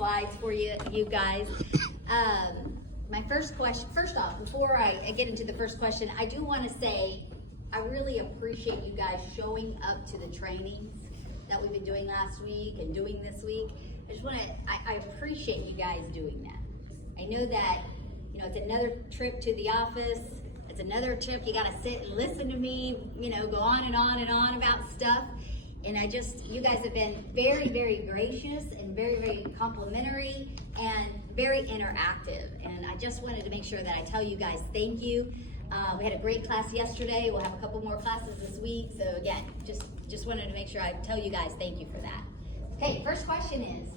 slides for you guys. My first question, first off, before I get into the first question, I do want to say I really appreciate you guys showing up to the trainings that we've been doing last week and doing this week. I appreciate you guys doing that. I know that, it's another trip to the office. It's another trip. You got to sit and listen to me, go on and on and on about stuff. And you guys have been very, very gracious and very, very complimentary and very interactive. And I just wanted to make sure that I tell you guys thank you. We had a great class yesterday. We'll have a couple more classes this week. So again, just wanted to make sure I tell you guys thank you for that. Okay, first question is,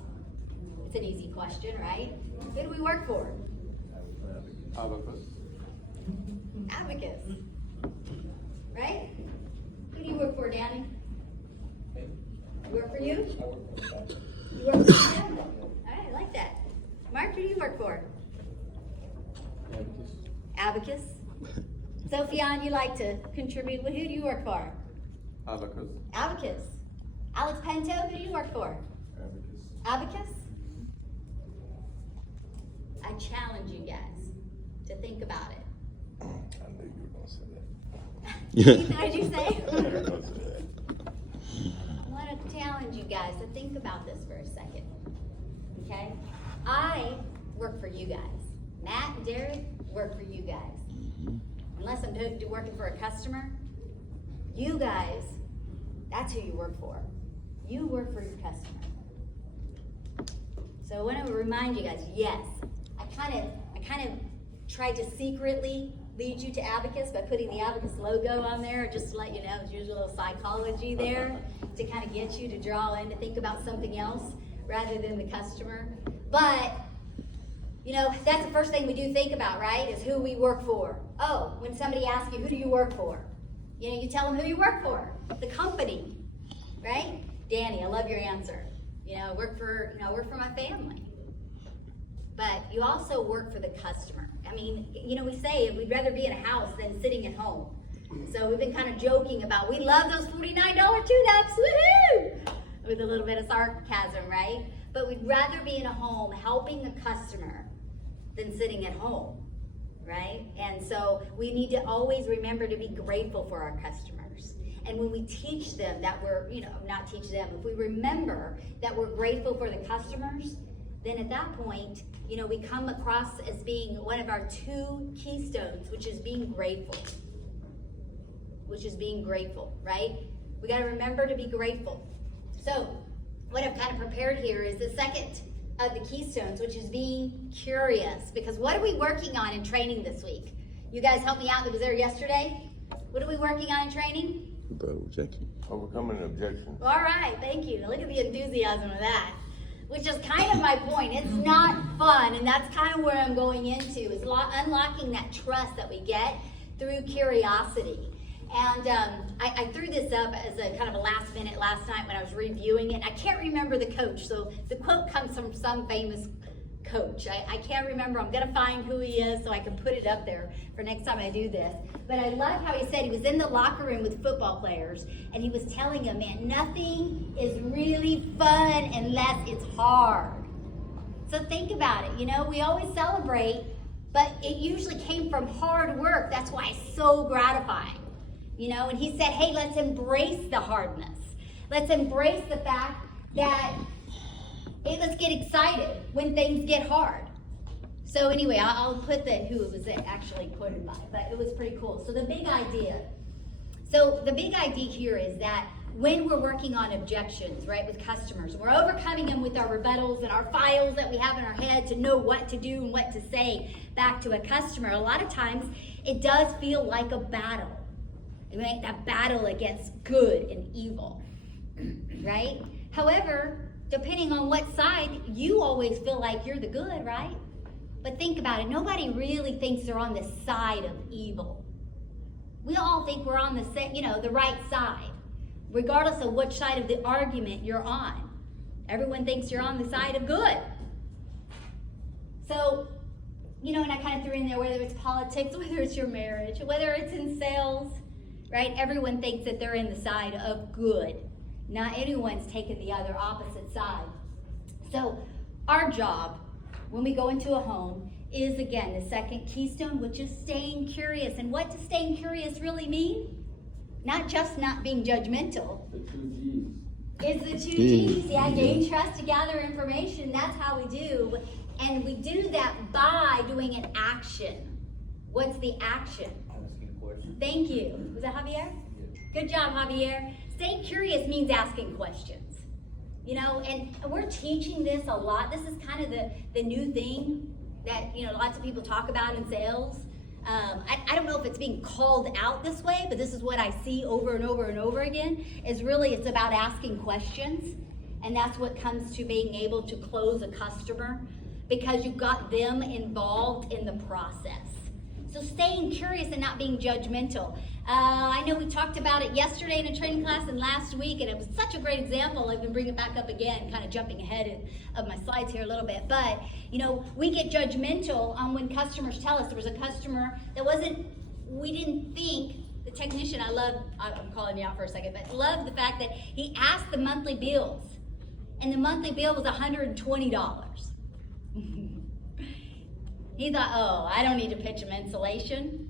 it's an easy question, right? Who do we work for? Abacus. Right? Who do you work for, Danny? You work for you? You work for him? All right, I like that. Mark, who do you work for? Abacus. Sophiane, you like to contribute. Who do you work for? Abacus. Abacus. Alex Pinto, who do you work for? Abacus. I challenge you guys to think about it. I knew you were going to say that. What did you say? I want to challenge you guys to think about this for a second. Okay? I work for you guys. Matt and Derek work for you guys. Unless I'm working for a customer, you guys, that's who you work for. You work for your customer. So I want to remind you guys, yes, I kind of tried to secretly lead you to Abacus by putting the Abacus logo on there, just to let you know, there's a little psychology there to kind of get you to draw in to think about something else rather than the customer. But, that's the first thing we do think about, right, is who we work for. Oh, when somebody asks you, who do you work for? You tell them who you work for, the company, right? Danny, I love your answer. I work for my family. But you also work for the customer. I mean, we say we'd rather be in a house than sitting at home. So we've been kind of joking about, we love those $49 tune-ups, woohoo! With a little bit of sarcasm, right? But we'd rather be in a home helping the customer than sitting at home, right? And so we need to always remember to be grateful for our customers. And when we teach them that if we remember that we're grateful for the customers, then at that point, we come across as being one of our two keystones, which is being grateful. Right? We got to remember to be grateful. So what I've kind of prepared here is the second of the keystones, which is being curious. Because what are we working on in training this week? You guys help me out that was there yesterday. What are we working on in training? Overcoming objections. All right, thank you. Look at the enthusiasm of that. Which is kind of my point. It's not fun, and that's kind of where I'm going into, is unlocking that trust that we get through curiosity. And I threw this up as a kind of a last minute last night when I was reviewing it. I can't remember the coach, so the quote comes from some famous coach. I can't remember. I'm going to find who he is so I can put it up there for next time I do this. But I love how he said he was in the locker room with football players, and he was telling them, man, nothing is really fun unless it's hard. So think about it. We always celebrate, but it usually came from hard work. That's why it's so gratifying. And he said, hey, let's embrace the hardness. Let's embrace the fact that let's get excited when things get hard. So anyway, I'll put who it was actually quoted by, but it was pretty cool. So the big idea here is that when we're working on objections, right, with customers, we're overcoming them with our rebuttals and our files that we have in our head to know what to do and what to say back to a customer. A lot of times it does feel like a battle, right? That battle against good and evil, right? However, depending on what side, you always feel like you're the good, right? But think about it. Nobody really thinks they're on the side of evil. We all think we're on the right side, regardless of which side of the argument you're on. Everyone thinks you're on the side of good. So, and I kind of threw in there whether it's politics, whether it's your marriage, whether it's in sales, right? Everyone thinks that they're in the side of good. Not anyone's taking the other opposite side. So Our job when we go into a home is, again, the second keystone, which is staying curious. And what does staying curious really mean? Not just not being judgmental. The 2 G's. It's the 2 G's. Yeah, gain trust to gather information. That's how we do. And we do that by doing an action. What's the action? Asking questions. Thank you. Was that Javier? Good job, Javier. Staying curious means asking questions. You know, and we're teaching this a lot. This is kind of the new thing that, you know, lots of people talk about in sales. I don't know if it's being called out this way, but this is what I see over and over and over again, is really it's about asking questions. And that's what comes to being able to close a customer, because you've got them involved in the process. So staying curious and not being judgmental. I know we talked about it yesterday in a training class and last week, and it was such a great example. I'm going to bring it back up again, kind of jumping ahead of my slides here a little bit. But, you know, we get judgmental on when customers tell us. There was a customer that we didn't think, the technician, I'm calling you out for a second, but loved the fact that he asked the monthly bills, and the monthly bill was $120. He thought, oh, I don't need to pitch him insulation.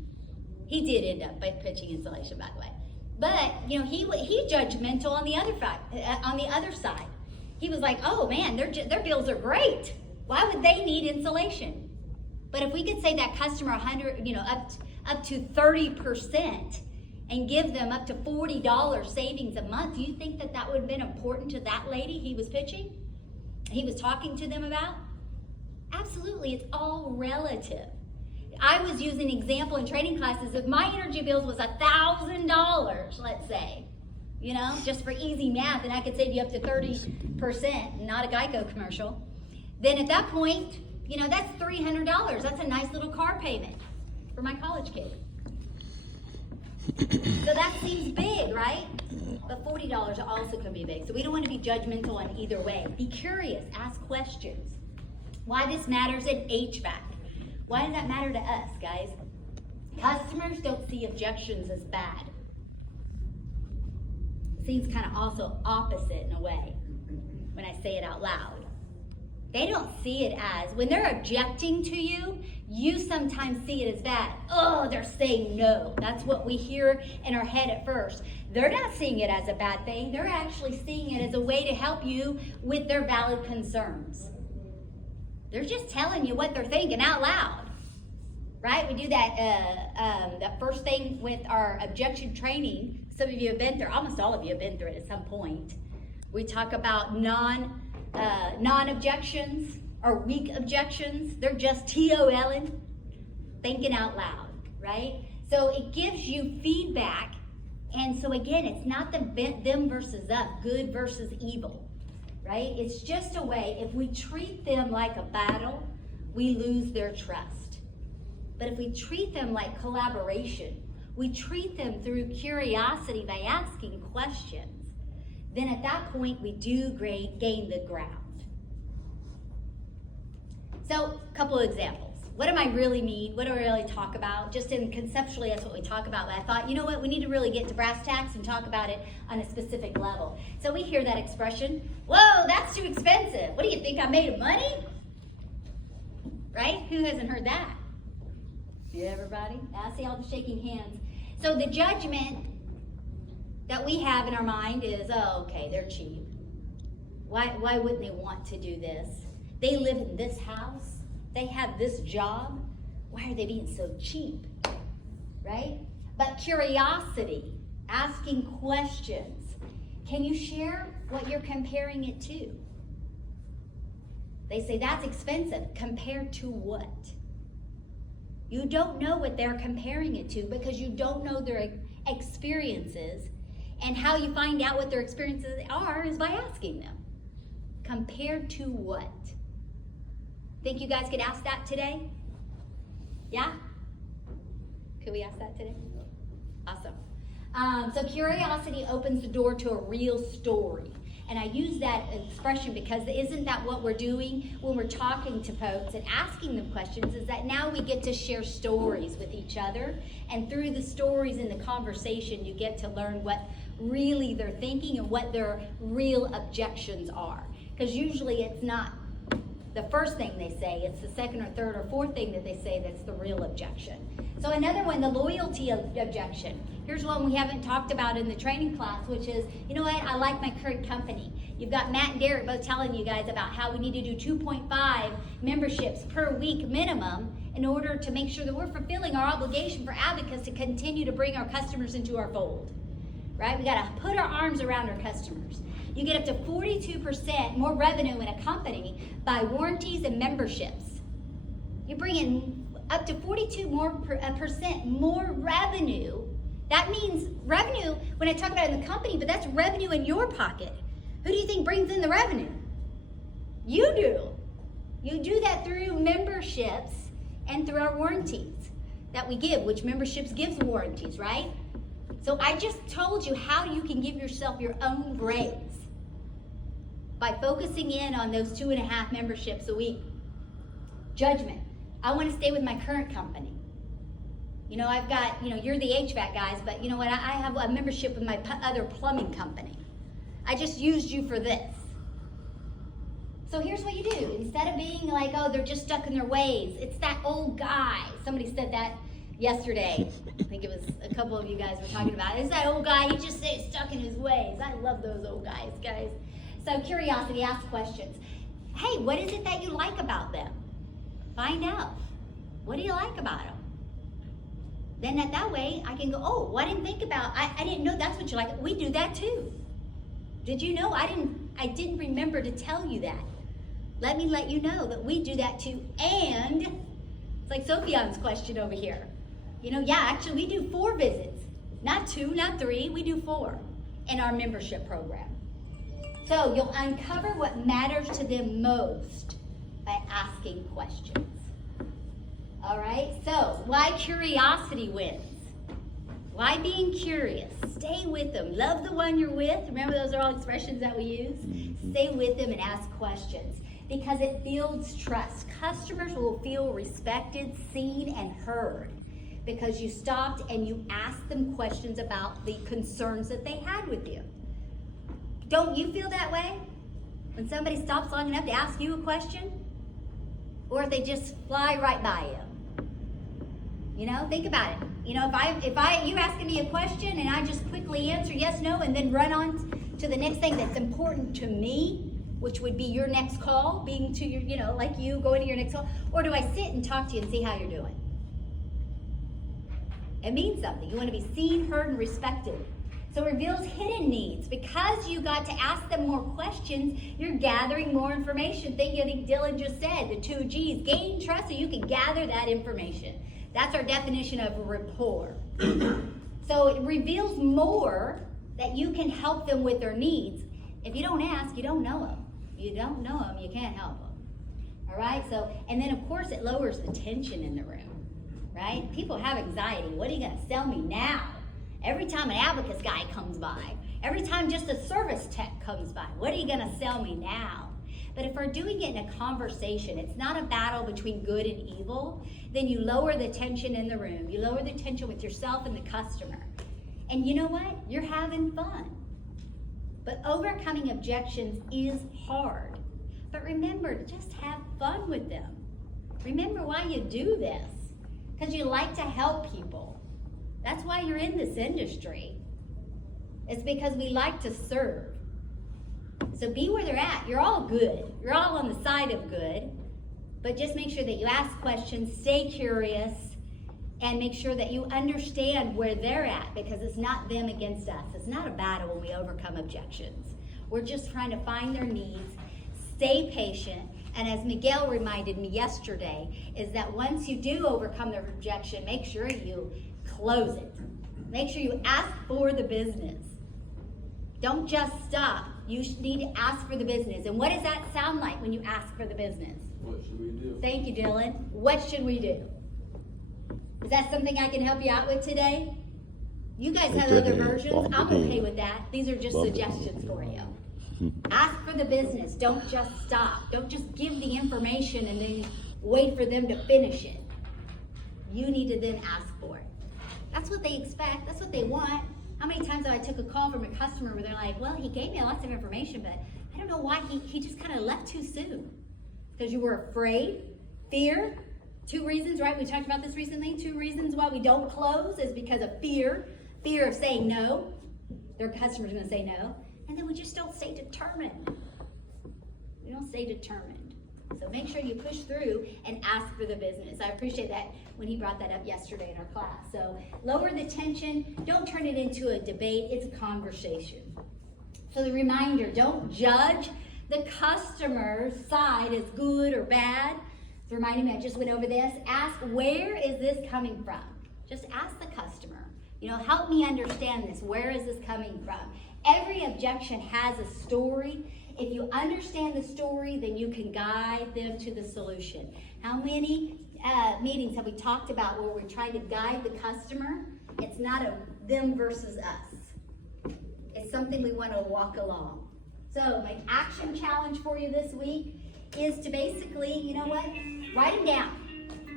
He did end up pitching insulation, by the way. But, you know, he judgmental on the other side. He was like, oh man, their bills are great. Why would they need insulation? But if we could save that customer up to 30% and give them up to $40 savings a month, do you think that would have been important to that lady he was pitching? He was talking to them about? Absolutely, it's all relative. I was using an example in training classes. If my energy bills was $1,000, let's say, you know, just for easy math, and I could save you up to 30%, not a Geico commercial, then at that point, you know, that's $300. That's a nice little car payment for my college kid. So that seems big, right? But $40 also can be big. So we don't want to be judgmental on either way. Be curious, ask questions. Why this matters in HVAC. Why does that matter to us, guys? Customers don't see objections as bad. It seems kind of also opposite in a way when I say it out loud. They don't see it as, when they're objecting to you, you sometimes see it as bad. Oh, they're saying no. That's what we hear in our head at first. They're not seeing it as a bad thing. They're actually seeing it as a way to help you with their valid concerns. They're just telling you what they're thinking out loud, right? We do that first thing with our objection training. Some of you have been through, almost all of you have been through it at some point. We talk about non-objections or weak objections. They're just TOLing, thinking out loud, right? So it gives you feedback. And so again, it's not them versus us, good versus evil. Right? It's just a way, if we treat them like a battle, we lose their trust. But if we treat them like collaboration, we treat them through curiosity by asking questions, then at that point we do gain the ground. So, a couple of examples. What do I really mean? What do I really talk about? Just in conceptually, that's what we talk about. But I thought, you know what? We need to really get to brass tacks and talk about it on a specific level. So we hear that expression, whoa, that's too expensive. What do you think, I made of money? Right? Who hasn't heard that? Yeah, everybody? I see all the shaking hands. So the judgment that we have in our mind is, oh, okay, they're cheap. Why wouldn't they want to do this? They live in this house. They have this job. Why are they being so cheap? Right? But curiosity, asking questions. Can you share what you're comparing it to? They say that's expensive. Compared to what? You don't know what they're comparing it to because you don't know their experiences. And how you find out what their experiences are is by asking them. Compared to what? Think you guys could ask that today? Yeah? Could we ask that today? Awesome. So curiosity opens the door to a real story. And I use that expression because isn't that what we're doing when we're talking to folks and asking them questions, is that now we get to share stories with each other. And through the stories in the conversation, you get to learn what really they're thinking and what their real objections are. Because usually it's not the first thing they say. It's the second or third or fourth thing that they say that's the real objection. So another one, the loyalty objection. Here's one we haven't talked about in the training class, which is, you know what, I like my current company. You've got Matt and Derek both telling you guys about how we need to do 2.5 memberships per week minimum in order to make sure that we're fulfilling our obligation for advocates to continue to bring our customers into our fold. Right? We got to put our arms around our customers. You get up to 42% more revenue in a company by warranties and memberships. You bring in up to 42% more revenue. That means revenue, when I talk about it in the company, but that's revenue in your pocket. Who do you think brings in the revenue? You do. You do that through memberships and through our warranties that we give, which memberships gives warranties, right? So I just told you how you can give yourself your own grades by focusing in on those 2.5 memberships a week. Judgment. I want to stay with my current company. You know, I've got, you know, you're the HVAC guys, but you know what? I have a membership with my other plumbing company. I just used you for this. So here's what you do. Instead of being like, oh, they're just stuck in their ways. It's that old guy. Somebody said that yesterday. I think it was a couple of you guys were talking about it. It's that old guy. He just stays stuck in his ways. I love those old guys. So curiosity, ask questions. Hey, what is it that you like about them? Find out. What do you like about them? Then that way I can go, oh, well, I didn't think about, I didn't know that's what you like. We do that too. Did you know? I didn't remember to tell you that. Let me let you know that we do that too. And it's like Sophion's question over here. You know, yeah, actually we do 4 visits. Not 2, not 3, we do 4 in our membership program. So you'll uncover what matters to them most by asking questions. All right, so why curiosity wins? Why being curious? Stay with them. Love the one you're with. Remember, those are all expressions that we use. Stay with them and ask questions because it builds trust. Customers will feel respected, seen, and heard because you stopped and you asked them questions about the concerns that they had with you. Don't you feel that way? When somebody stops long enough to ask you a question? Or if they just fly right by you? You know, think about it. You know, if you asking me a question and I just quickly answer yes, no, and then run on to the next thing that's important to me, which would be your next call, being to your, you know, like you going to your next call, or do I sit and talk to you and see how you're doing? It means something. You want to be seen, heard, and respected. So it reveals hidden needs. Because you got to ask them more questions, you're gathering more information. I think Dylan just said, the 2 G's, gain trust so you can gather that information. That's our definition of rapport. So it reveals more that you can help them with their needs. If you don't ask, you don't know them. You don't know them, you can't help them. All right, so, and then of course it lowers the tension in the room, right? People have anxiety. What are you gonna sell me now? Every time an abacus guy comes by, every time just a service tech comes by, what are you gonna sell me now? But if we're doing it in a conversation, it's not a battle between good and evil, then you lower the tension in the room. You lower the tension with yourself and the customer. And you know what? You're having fun. But overcoming objections is hard. But remember, just have fun with them. Remember why you do this. Because you like to help people. That's why you're in this industry. It's because we like to serve. So be where they're at. You're all good. You're all on the side of good. But just make sure that you ask questions, stay curious, and make sure that you understand where they're at, because it's not them against us. It's not a battle when we overcome objections. We're just trying to find their needs, stay patient, and as Miguel reminded me yesterday, is that once you do overcome the rejection, make sure you close it. Make sure you ask for the business. Don't just stop. You need to ask for the business. And what does that sound like when you ask for the business? What should we do? Thank you, Dylan. What should we do? Is that something I can help you out with today? You guys have other versions. I'm okay with that. These are just suggestions for you. Ask for the business. Don't just stop. Don't just give the information and then wait for them to finish it. You need to then ask for it. That's what they expect. That's what they want. How many times have I took a call from a customer where they're like, well, he gave me lots of information, but I don't know why he just kind of left too soon. Because you were afraid. Fear. 2 reasons, right? We talked about this recently. 2 reasons why we don't close is because of fear. Fear of saying no. Their customer's going to say no. And then we just don't stay determined. We don't stay determined. So make sure you push through and ask for the business. I appreciate that when he brought that up yesterday in our class. So lower the tension. Don't turn it into a debate. It's a conversation. So the reminder, don't judge the customer's side as good or bad. It's reminding me, I just went over this. Ask, where is this coming from? Just ask the customer. Help me understand this. Where is this coming from? Every objection has a story. If you understand the story, then you can guide them to the solution. How many meetings have we talked about where we're trying to guide the customer? It's not a them versus us. It's something we want to walk along. So my action challenge for you this week is to basically, write it down.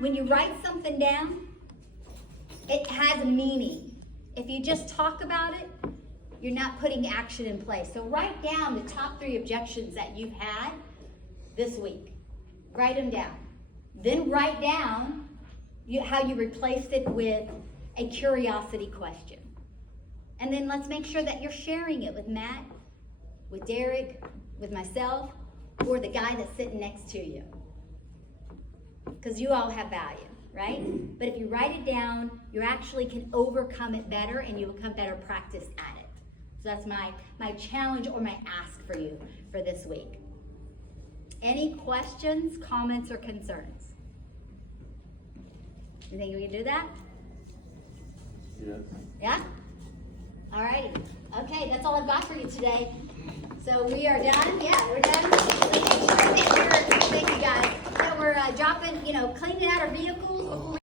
When you write something down, it has a meaning. If you just talk about it, you're not putting action in place. So write down the top 3 objections that you've had this week. Write them down. Then write down how you replaced it with a curiosity question. And then let's make sure that you're sharing it with Matt, with Derek, with myself, or the guy that's sitting next to you. Because you all have value, right? But if you write it down, you actually can overcome it better and you become better practiced at it. So that's my challenge or my ask for you for this week. Any questions, comments, or concerns? You think we can do that? Yes. Yeah? All righty. Okay, that's all I've got for you today. So we are done. Yeah, we're done. Thank you guys. That we're dropping, cleaning out our vehicles before we